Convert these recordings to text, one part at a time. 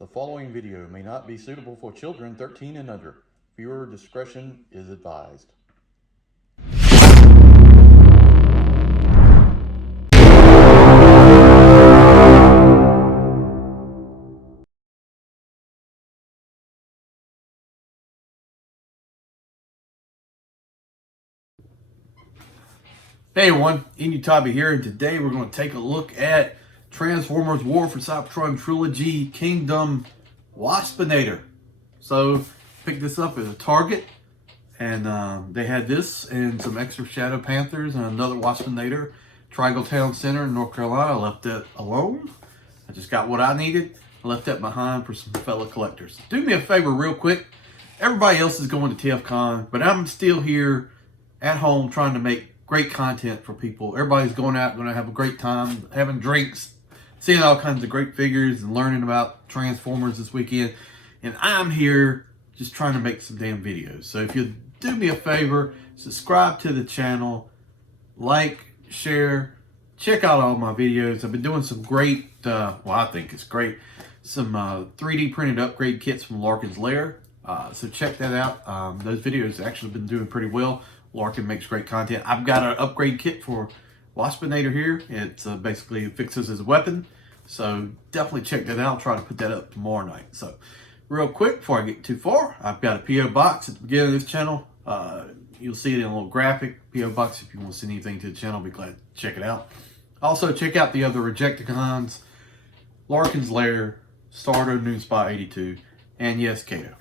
The following video may not be suitable for children 13 and under. Viewer discretion is advised. Hey everyone, Enewtabie here, and today we're going to take a look at Transformers War for Cybertron Trilogy Kingdom Waspinator. So, picked this up at a Target, and they had this and some extra Shadow Panthers and another Waspinator. Triangle Town Center in North Carolina. I left that alone. I just got what I needed. I left that behind for some fellow collectors. Do me a favor real quick. Everybody else is going to TFCon, but I'm still here at home trying to make great content for people. Everybody's going out, going to have a great time, having drinks, seeing all kinds of great figures, and learning about Transformers this weekend. And I'm here just trying to make some damn videos. So if you do me a favor, subscribe to the channel, like, share, check out all my videos. I've been doing some great, well, I think it's great, some 3D printed upgrade kits from Larkin's Lair. So check that out. Those videos have actually been doing pretty well. Larkin makes great content. I've got an upgrade kit for Waspinator here. It basically fixes his weapon. So definitely check that out. I'll try to put that up tomorrow night. So real quick, before I get too far, I've got a P.O. box at the beginning of this channel. You'll see it in a little graphic P.O. box. If you want to send anything to the channel, I'll be glad to check it out. Also, check out the other Rejecticons, Larkin's Lair, Stardo Noon Spot 82, and yes, Kato.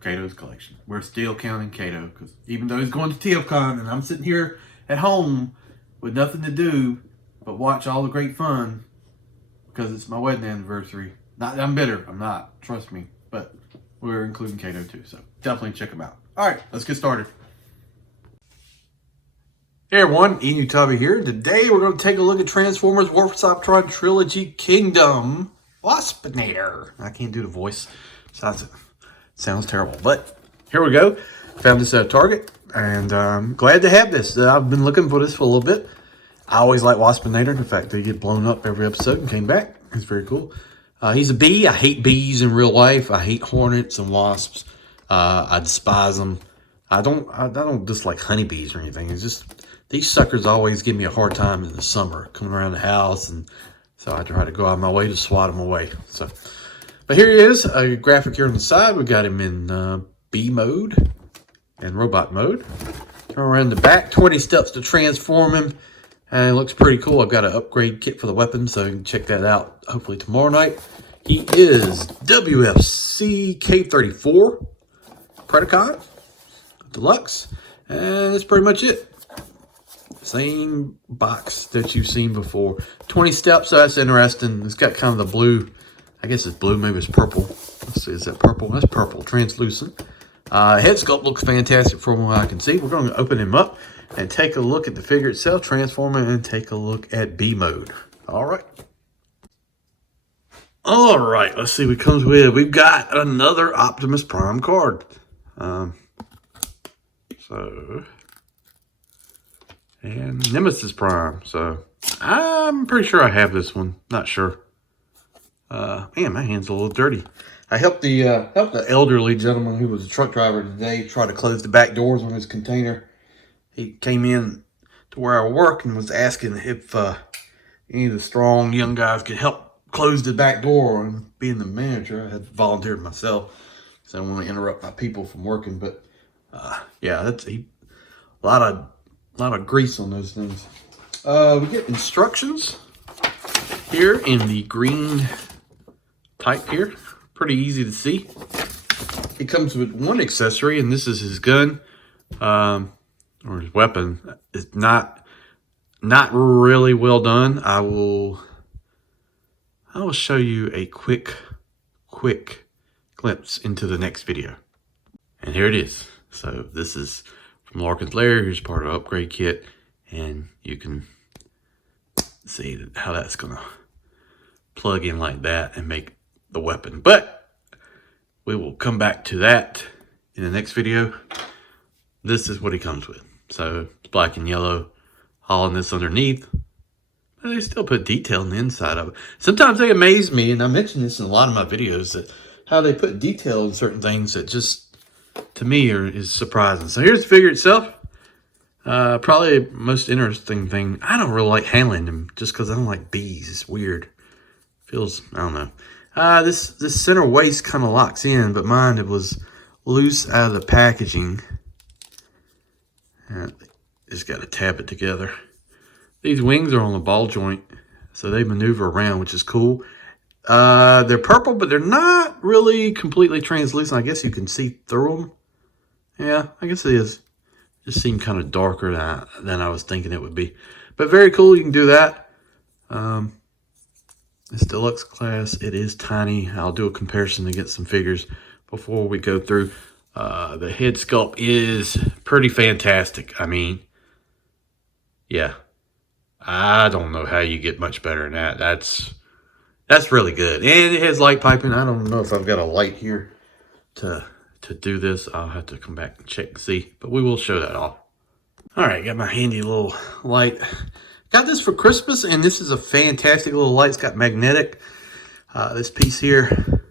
Kato's collection. We're still counting Kato because even though he's going to TFCon and I'm sitting here at home with nothing to do but watch all the great fun because it's my wedding anniversary. Not that I'm bitter. I'm not. Trust me. But we're including Kato too. So definitely check him out. All right, let's get started. Hey everyone, Enewtabie here. Today we're going to take a look at Transformers War for Cybertron Trilogy Kingdom Waspinator. I can't do the voice. Sounds terrible, but here we go. Found this at Target, and I'm glad to have this. I've been looking for this for a little bit. I always like Waspinator. In fact, they get blown up every episode and came back. It's very cool. He's a bee. I hate bees in real life. I hate hornets and wasps. I despise them. I don't dislike honeybees or anything. It's just these suckers always give me a hard time in the summer coming around the house, and so I try to go out of my way to swat them away. So. But here he is, a graphic here on the side. We got him in B mode and robot mode. Turn around the back, 20 steps to transform him. And it looks pretty cool. I've got an upgrade kit for the weapon, so you can check that out hopefully tomorrow night. He is WFC K34 Predacon Deluxe. And that's pretty much it. Same box that you've seen before. 20 steps, so that's interesting. It's got kind of the blue. I guess it's blue, maybe it's purple. Let's see, is that purple? That's purple, translucent. Head sculpt looks fantastic from what I can see. We're going to open him up and take a look at the figure itself, transform it, and take a look at B mode. All right. All right, let's see what comes with. We've got another Optimus Prime card. And Nemesis Prime. So I'm pretty sure I have this one. Not sure. Man, my hand's a little dirty. I helped the elderly gentleman who was a truck driver today try to close the back doors on his container. He came in to where I work and was asking if any of the strong young guys could help close the back door. And being the manager, I had volunteered myself, so I don't want to interrupt my people from working. But yeah, that's a lot of grease on those things. We get instructions here in the green type here. Pretty easy to see. It comes with one accessory, and this is his gun, or his weapon. It's not really well done. I will show you a quick glimpse into the next video. And here it is. So this is from Larkin's Lair. Here's part of the upgrade kit, and you can see how that's gonna plug in like that and make the weapon. But we will come back to that in the next video. This is what he comes with. So it's black and yellow, hauling this underneath. They still put detail on the inside of it. Sometimes they amaze me, and I mention this in a lot of my videos, that how they put detail on certain things that just, to me, is surprising. So here's the figure itself. Probably most interesting thing, I don't really like handling them just because I don't like bees. It's weird. Feels, I don't know. This center waist kind of locks in, but mine, it was loose out of the packaging. Just got to tap it together. These wings are on the ball joint, so they maneuver around, which is cool. They're purple, but they're not really completely translucent. I guess you can see through them. Yeah, I guess it is. Just seemed kind of darker than I was thinking it would be. But very cool, you can do that. This deluxe class, it is tiny. I'll do a comparison against some figures before we go through. The head sculpt is pretty fantastic. I mean, yeah. I don't know how you get much better than that. That's really good. And it has light piping. I don't know if I've got a light here to do this. I'll have to come back and check and see, but we will show that off. All right, got my handy little light. Got this for Christmas, and this is a fantastic little light. It's got magnetic. This piece here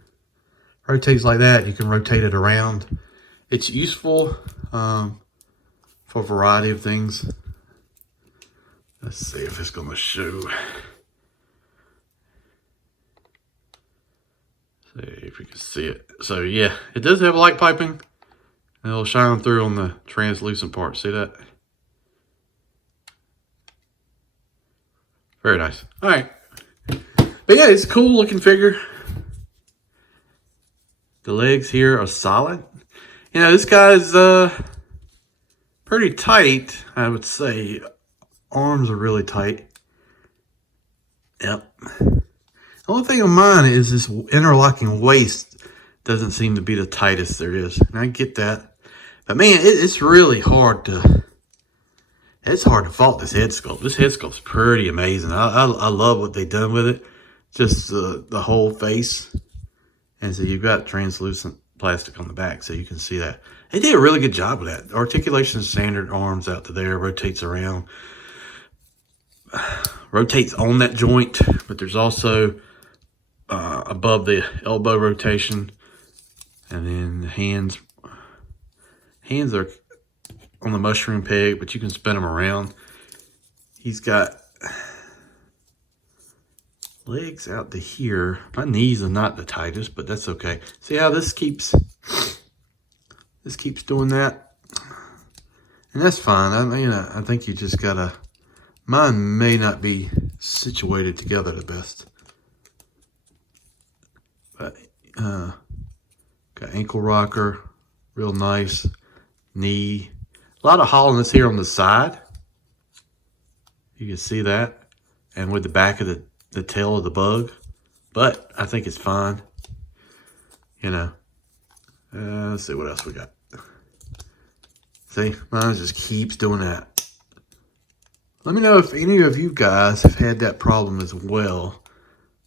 rotates like that. You can rotate it around. It's useful for a variety of things. Let's see if it's going to show. See if you can see it. So yeah, it does have light piping. And it'll shine through on the translucent part. See that? Very nice. All right. But yeah, it's a cool looking figure. The legs here are solid. You know, this guy's pretty tight, I would say. Arms are really tight. Yep. The only thing on mine is this interlocking waist doesn't seem to be the tightest there is. And I get that. But man, it's really hard to... It's hard to fault this head sculpt. This head sculpt's pretty amazing. I love what they've done with it. Just the whole face. And so you've got translucent plastic on the back, so you can see that. They did a really good job with that. Articulation standard, arms out to there, rotates around. Rotates on that joint, but there's also above the elbow rotation. And then the hands are on the mushroom peg, but you can spin them around. He's got legs out to here. My knees are not the tightest, but that's okay. See how this keeps doing that? And that's fine. I think you just gotta, mine may not be situated together the best. But got ankle rocker, real nice. Knee. A lot of hollowness here on the side. You can see that. And with the back of the tail of the bug. But I think it's fine. You know. Let's see what else we got. See, mine just keeps doing that. Let me know if any of you guys have had that problem as well.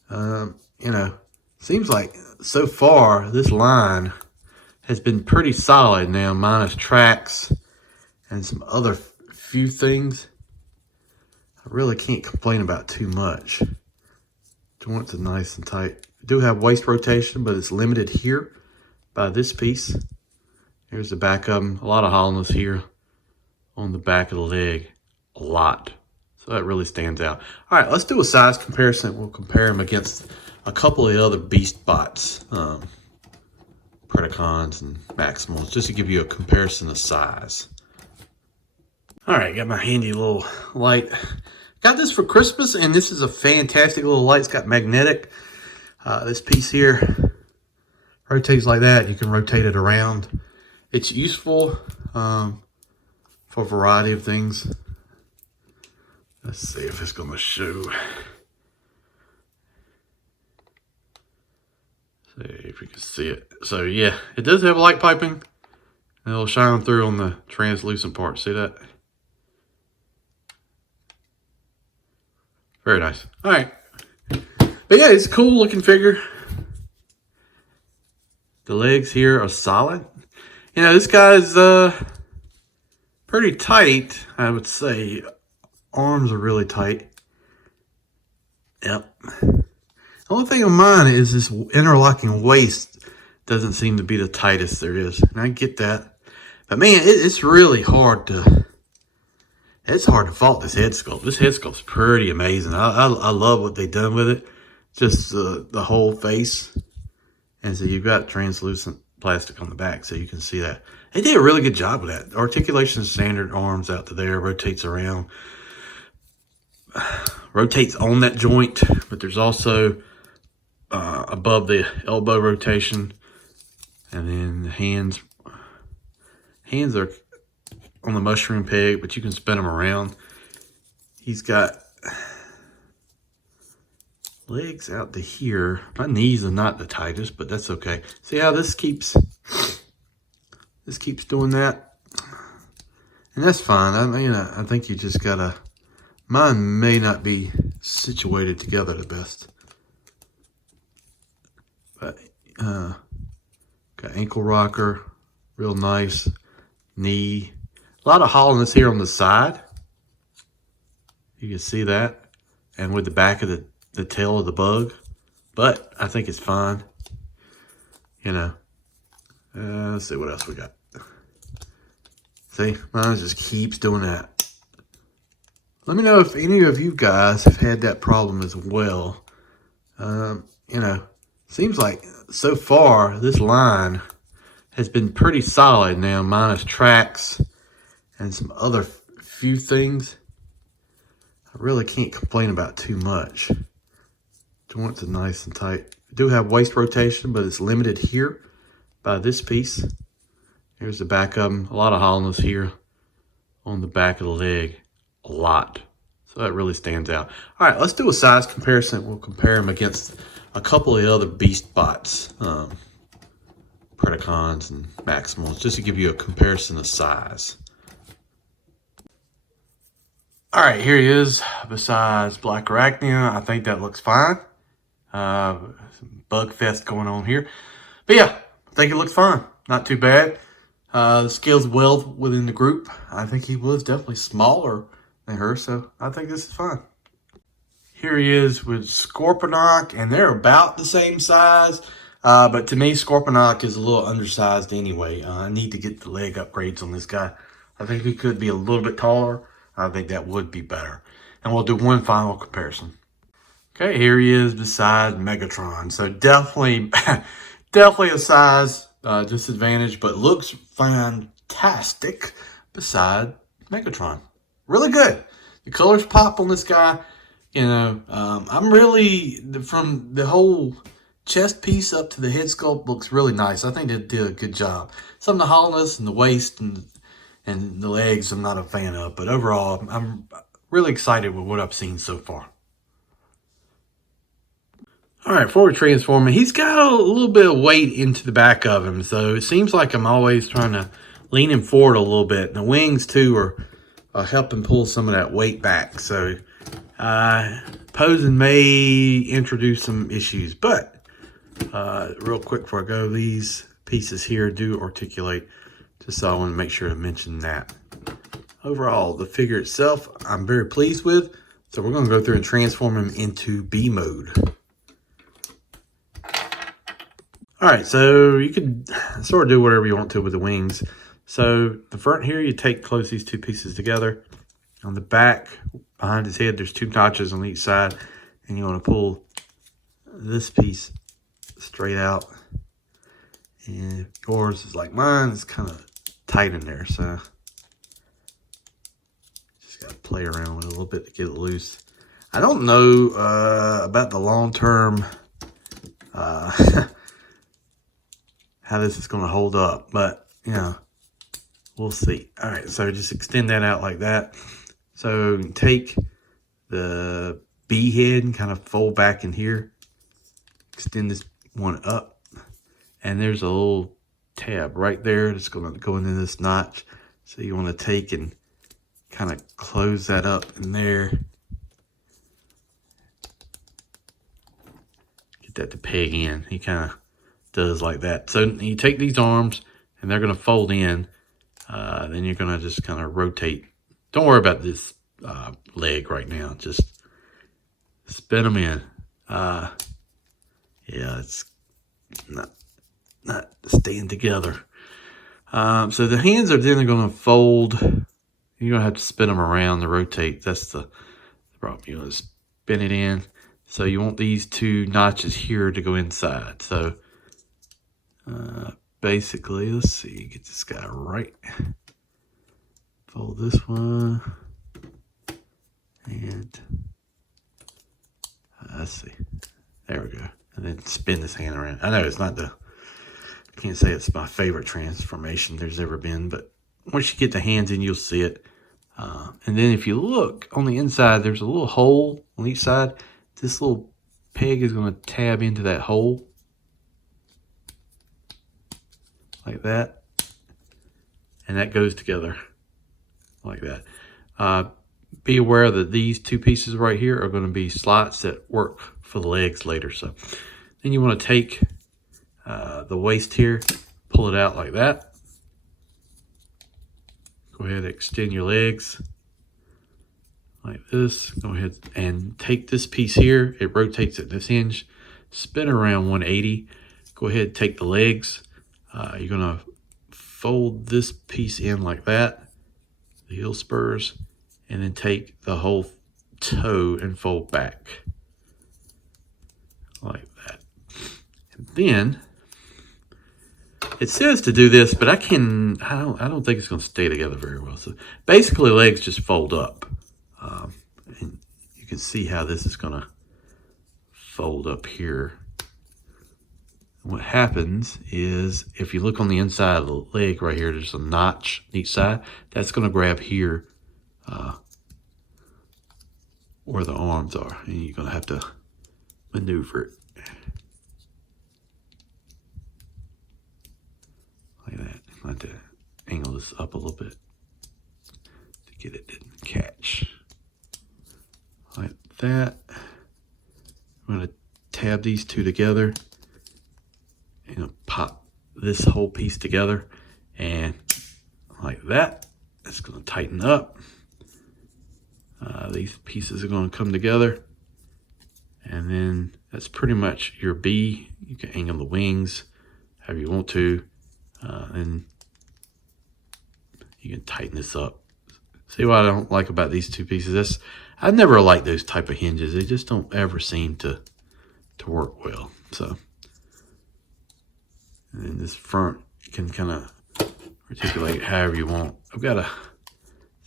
You know, seems like so far this line has been pretty solid now, minus tracks and some other few things. I really can't complain about too much. Joints are nice and tight. I do have waist rotation, but it's limited here by this piece. Here's the back of them. A lot of hollowness here on the back of the leg. A lot. So that really stands out. All right, let's do a size comparison. We'll compare them against a couple of the other beast bots. Predacons and Maximals, just to give you a comparison of size. All right, got my handy little light. Got this for Christmas, and this is a fantastic little light. It's got magnetic. This piece here rotates like that. You can rotate it around. It's useful for a variety of things. Let's see if it's going to show. See if you can see it. So yeah, it does have light piping. And it'll shine through on the translucent part. See that? Very nice. All right. But yeah, it's a cool looking figure. The legs here are solid. You know, this guy's pretty tight, I would say. Arms are really tight. Yep. The only thing on mine is this interlocking waist doesn't seem to be the tightest there is. And I get that. But man, it's really hard to... It's hard to fault this head sculpt. This head sculpt's pretty amazing. I love what they've done with it. Just the whole face. And so you've got translucent plastic on the back so you can see that. They did a really good job with that. Articulation standard arms out to there, rotates around. Rotates on that joint, but there's also above the elbow rotation. And then the hands are on the mushroom peg, but you can spin them around. He's got legs out to here. My knees are not the tightest, but that's okay. See how this keeps doing that? And that's fine. I think you just gotta, mine may not be situated together the best. But got ankle rocker, real nice. Knee. A lot of hollowness here on the side. You can see that. And with the back of the tail of the bug. But I think it's fine. Let's see what else we got. See, mine just keeps doing that. Let me know if any of you guys have had that problem as well. Seems like so far this line has been pretty solid now, minus tracks and some other few things. I really can't complain about too much. Joints are nice and tight. I do have waist rotation, but it's limited here by this piece. Here's the back of them. A lot of hollowness here on the back of the leg. A lot. So that really stands out. All right, let's do a size comparison. We'll compare them against a couple of the other beast bots. Predacons and Maximals, just to give you a comparison of size. All right, here he is. Besides Black Arachnia, I think that looks fine. Some bug fest going on here. But yeah, I think it looks fine. Not too bad. The scales well within the group. I think he was definitely smaller than her, so I think this is fine. Here he is with Scorponok, and they're about the same size. But to me, Scorponok is a little undersized anyway. I need to get the leg upgrades on this guy. I think he could be a little bit taller. I think that would be better. And we'll do one final comparison. Okay, here he is beside Megatron. So definitely a size disadvantage, but looks fantastic beside Megatron. Really good. The colors pop on this guy. I'm really, from the whole chest piece up to the head sculpt, looks really nice. I think they did a good job. Some of the hollowness and the waist and the legs I'm not a fan of, but overall I'm really excited with what I've seen so far. All right, before we transform him, he's got a little bit of weight into the back of him, so it seems like I'm always trying to lean him forward a little bit. And the wings too are helping pull some of that weight back, so posing may introduce some issues. But real quick before I go, these pieces here do articulate, just so I want to make sure to mention that. Overall, the figure itself I'm very pleased with, so we're going to go through and transform him into B mode. Alright, so you could sort of do whatever you want to with the wings. So the front here, you close these two pieces together. On the back, behind his head, there's two notches on each side, and you want to pull this piece straight out. And yours is like mine, it's kind of tight in there, so just got to play around with it a little bit to get it loose. I don't know about the long-term how this is going to hold up, but we'll see. All right, so just extend that out like that. So take the B head and kind of fold back in here, extend this one up, and there's a little tab right there that's going to go into this notch. So you want to take and kind of close that up in there. Get that to peg in. He kind of does like that. So you take these arms and they're going to fold in. Then you're going to just kind of rotate. Don't worry about this leg right now. Just spin them in. Yeah, it's not staying together. So the hands are then going to fold. You're going to have to spin them around to rotate. That's the problem. You're going to spin it in. So you want these two notches here to go inside. So basically, let's see, get this guy right. Fold this one. And let's see. There we go. And then spin this hand around. I know it's not I can't say it's my favorite transformation there's ever been, but once you get the hands in, you'll see it. And then if you look on the inside, there's a little hole on each side. This little peg is going to tab into that hole. Like that. And that goes together like that. Be aware that these two pieces right here are going to be slots that work for the legs later. So then you want to take the waist here, pull it out like that. Go ahead and extend your legs like this. Go ahead and take this piece here. It rotates at this hinge. Spin around 180. Go ahead and take the legs. You're going to fold this piece in like that, the heel spurs, and then take the whole toe and fold back like that. And then it says to do this, but I don't think it's going to stay together very well. So basically, legs just fold up, and you can see how this is going to fold up here. What happens is, if you look on the inside of the leg right here, there's a notch on each side. That's going to grab here where the arms are, and you're going to have to maneuver it like that. I have to angle this up a little bit to get it to catch like that. I'm going to tab these two together. Pop this whole piece together, and like that. It's going to tighten up. These pieces are going to come together, and then that's pretty much your B. You can angle the wings however you want to, and you can tighten this up. See what I don't like about these two pieces? I never liked those type of hinges. They just don't ever seem to work well. So. And then this front, you can kind of articulate however you want. I've got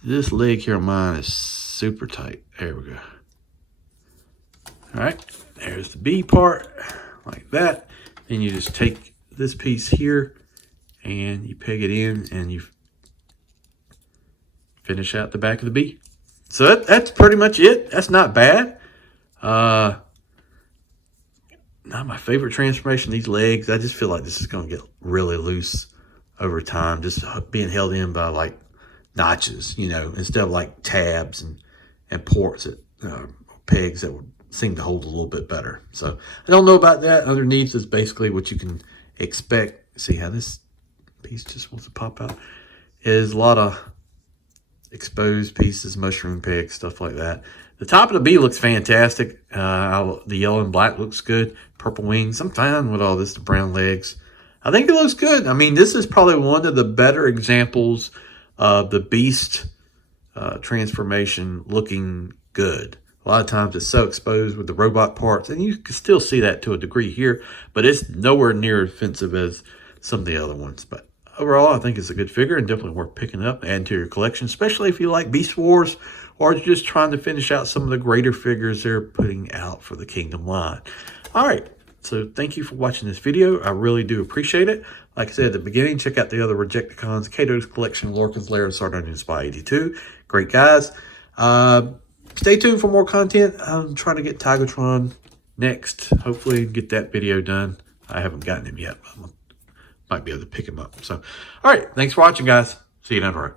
this leg here on mine is super tight. There we go. All right, there's the B part, like that. Then you just take this piece here and you peg it in and you finish out the back of the B. So that's pretty much it. That's not bad. Not my favorite transformation, these legs. I just feel like this is going to get really loose over time, just being held in by like notches, instead of like tabs and ports that pegs that would seem to hold a little bit better. So I don't know about that. Underneath is basically what you can expect. See how this piece just wants to pop out? Is a lot of exposed pieces, mushroom pegs, stuff like that. The top of the B looks fantastic. The yellow and black looks good. Purple wings. I'm fine with all this. The brown legs. I think it looks good. I mean, this is probably one of the better examples of the Beast transformation looking good. A lot of times it's so exposed with the robot parts, and you can still see that to a degree here, but it's nowhere near offensive as some of the other ones. But overall, I think it's a good figure and definitely worth picking up and add to your collection, especially if you like Beast Wars or just trying to finish out some of the greater figures they're putting out for the Kingdom line. All right, so thank you for watching this video. I really do appreciate it. Like I said at the beginning, check out the other Rejecticons, Kato's collection, Lorcan's Lair, and Sardonian Spy 82. Great guys. Stay tuned for more content. I'm trying to get Cybertron next. Hopefully get that video done. I haven't gotten him yet, but I might be able to pick him up. So, all right, thanks for watching, guys. See you down the road.